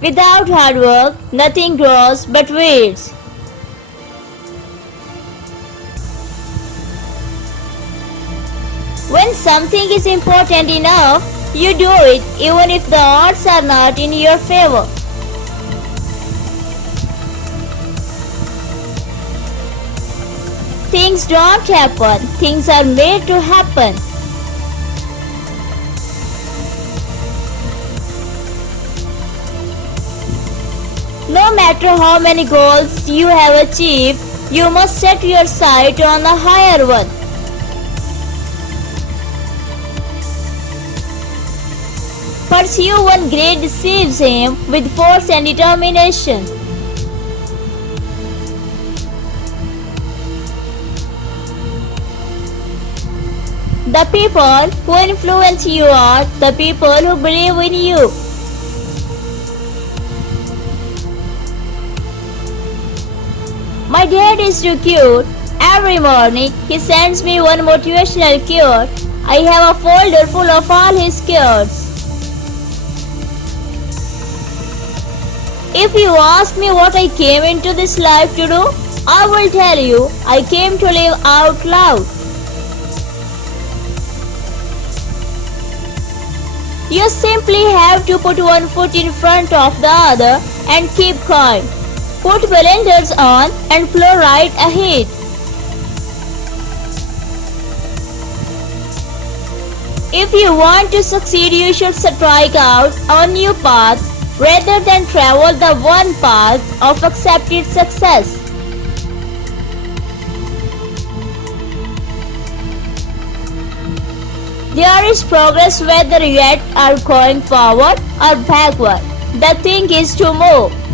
Without hard work, nothing grows but weeds. When something is important enough, you do it even if the odds are not in your favor. Things don't happen, things are made to happen. No matter how many goals you have achieved, you must set your sight on a higher one. Pursue one great deceives him with force and determination. The people who influence you are the people who believe in you. My dad is too cute. Every morning he sends me one motivational quote. I have a folder full of all his quotes. If you ask me what I came into this life to do, I will tell you I came to live out loud. You simply have to put one foot in front of the other and keep going. Put blinders on and flow right ahead. If you want to succeed, you should strike out a new path rather than travel the one path of accepted success. There is progress whether you are going forward or backward. The thing is to move.